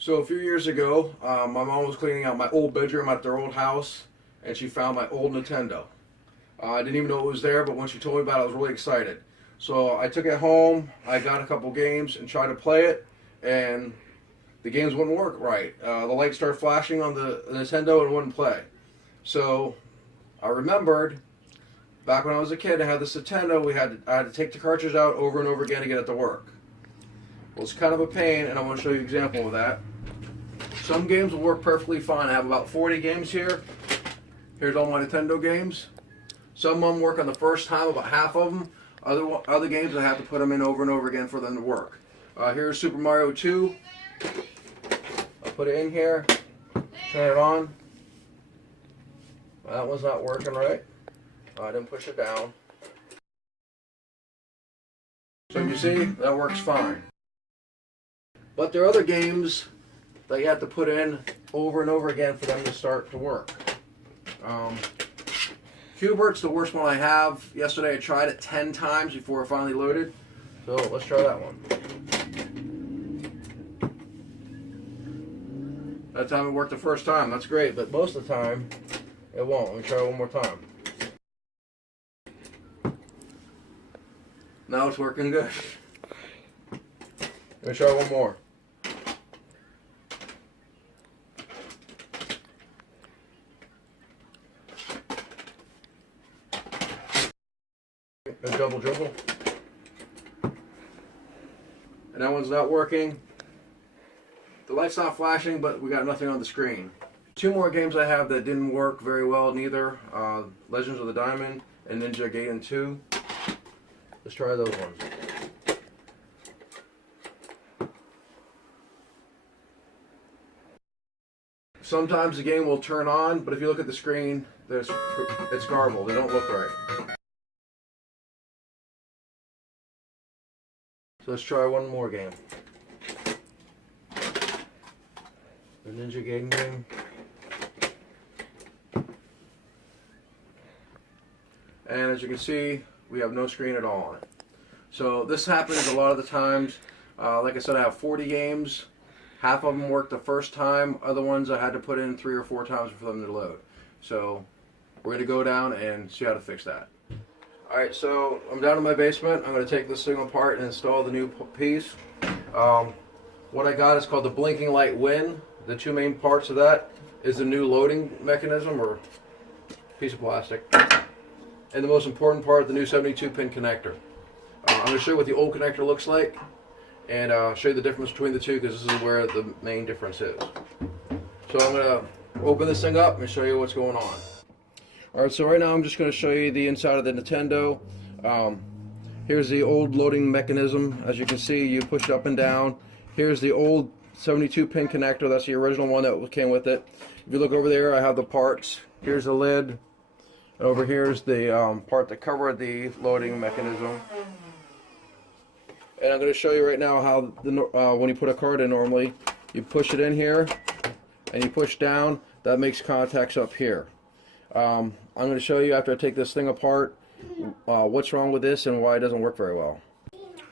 So a few years ago, my mom was cleaning out my old bedroom at their old house, and she found my old Nintendo. I didn't even know it was there, but when she told me about it, I was really excited. So I took it home, I got a couple games and tried to play it, and the games wouldn't work right. The lights started flashing on the Nintendo and it wouldn't play. So I remembered back when I was a kid, I had this Nintendo. I had to take the cartridge out over and over again to get it to work. Well, it's kind of a pain, and I want to show you an example of that. Some games will work perfectly fine. I have about 40 games here. Here's all my Nintendo games. Some of them work on the first time, about half of them. Other games I have to put them in over and over again for them to work. Here's Super Mario 2. I'll put it in here, turn it on. That one's not working right. I didn't push it down. So you see, that works fine. But there are other games that you have to put in over and over again for them to start to work. Cubert's the worst one I have. Yesterday I tried it 10 times before it finally loaded. So let's try that one. That time it worked the first time. That's great, but most of the time it won't. Let me try it one more time. Now it's working good. Let me try one more. A double dribble. And that one's not working. The light's not flashing, but we got nothing on the screen. Two more games I have that didn't work very well neither. Legends of the Diamond and Ninja Gaiden 2. Let's try those ones. Sometimes the game will turn on, but if you look at the screen, it's garbled. They don't look right. So let's try one more game. The Ninja Gaiden game. And as you can see, we have no screen at all on it. So this happens a lot of the times. Like I said, I have 40 games. Half of them worked the first time. Other ones I had to put in 3 or 4 times for them to load. So we're going to go down and see how to fix that. Alright, so I'm down in my basement. I'm going to take this thing apart and install the new piece. What I got is called the blinking light win. The two main parts of that is the new loading mechanism, or piece of plastic. And the most important part, the new 72-pin connector. I'm going to show you what the old connector looks like, and show you the difference between the two, because this is where the main difference is. So I'm going to open this thing up and show you what's going on. Alright, so right now I'm just going to show you the inside of the Nintendo. Here's the old loading mechanism. As you can see, you push it up and down. Here's the old 72-pin connector. That's the original one that came with it. If you look over there, I have the parts. Here's the lid. And over here is the part that covered the loading mechanism. And I'm going to show you right now how when you put a card in normally, you push it in here and you push down. That makes contacts up here. I'm going to show you after I take this thing apart what's wrong with this and why it doesn't work very well.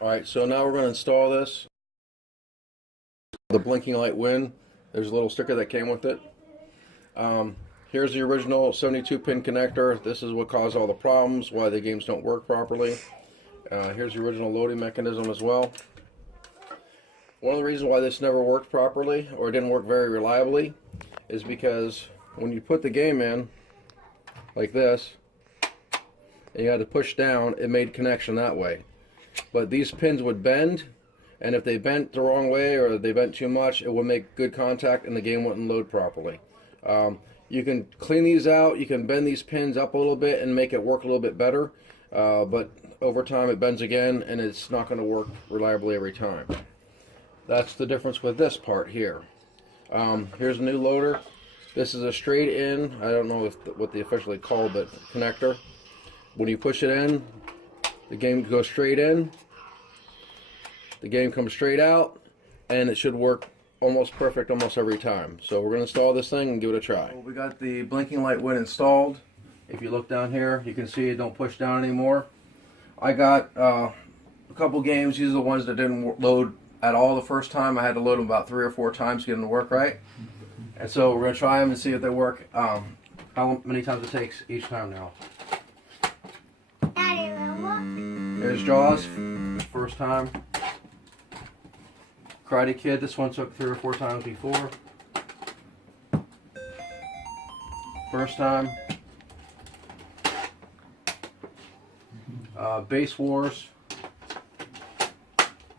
Alright, so now we're going to install this. The blinking light win. There's a little sticker that came with it. Here's the original 72-pin connector. This is what caused all the problems, why the games don't work properly. Here's the original loading mechanism as well. One of the reasons why this never worked properly, or didn't work very reliably, is because when you put the game in, like this, and you had to push down, it made connection that way. But these pins would bend, and if they bent the wrong way or they bent too much, it would make good contact and the game wouldn't load properly. You can clean these out, you can bend these pins up a little bit and make it work a little bit better, but over time it bends again and it's not going to work reliably every time. That's the difference with this part here. Here's a new loader. This is a straight in, I don't know what they officially call, but connector. When you push it in, the game goes straight in, the game comes straight out, and it should work almost perfect almost every time. So we're going to install this thing and give it a try. Well, we got the blinking light win installed. If you look down here, you can see it don't push down anymore. I got a couple games. These are the ones that didn't load at all the first time. I had to load them about 3 or 4 times to get them to work right. And so we're going to try them and see if they work. How many times it takes each time now. Here's Jaws, first time. Karate Kid, this one took 3 or 4 times before. First time. Base Wars.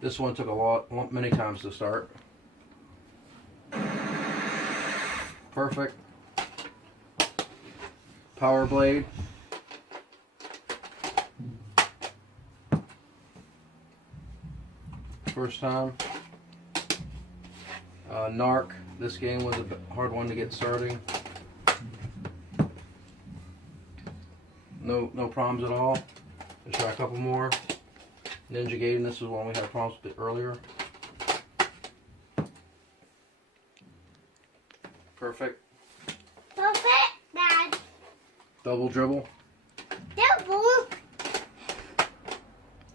This one took many times to start. Perfect. Power Blade. First time. Narc. This game was a hard one to get starting. No problems at all. Let's try a couple more. Ninja Gaiden. This is one we had problems with earlier. Perfect. Perfect, Dad. Double Dribble. Double.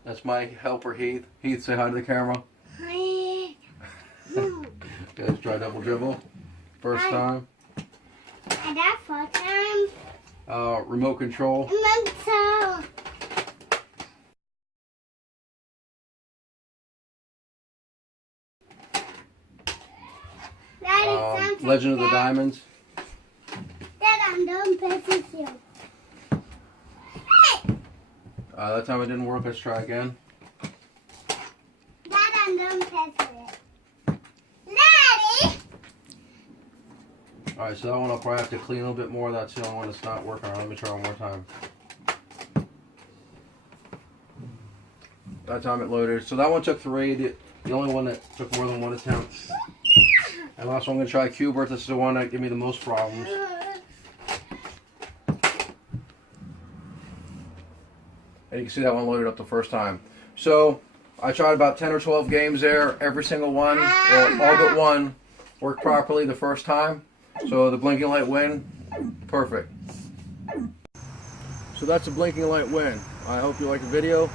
That's my helper, Heath. Heath, say hi to the camera. Hi. Okay, let's try Double Dribble. First time. And that first time. Remote Control. Mental. Legend of the Diamonds. Dad, I'm done pissing you. Hey! That time it didn't work. Let's try again. Dad, I'm done pissing it. Daddy! Alright, so that one I'll probably have to clean a little bit more. That's the only one that's not working. Let me try one more time. That time it loaded. So that one took 3. The only one that took more than 1 attempt. And last one I'm going to try Cubert. This is the one that gave me the most problems. And you can see that one loaded up the first time. So I tried about 10 or 12 games there. Every single one, or all but one, worked properly the first time. So the blinking light win, perfect. So that's a blinking light win. I hope you like the video.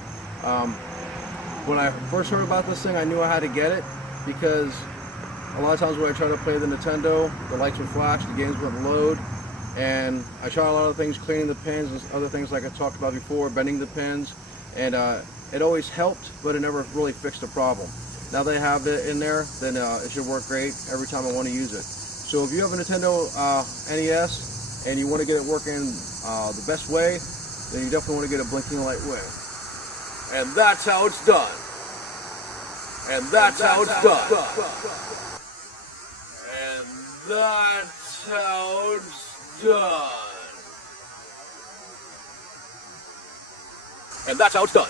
When I first heard about this thing, I knew I had to get it because a lot of times when I try to play the Nintendo, the lights would flash, the games wouldn't load, and I tried a lot of things, cleaning the pins and other things like I talked about before, bending the pins, and it always helped, but it never really fixed the problem. Now that I have it in there, then it should work great every time I want to use it. So if you have a Nintendo NES and you want to get it working the best way, then you definitely want to get a blinking light win. And that's how it's done. And that's how it's done. And that's how it's done. And that's how it's done.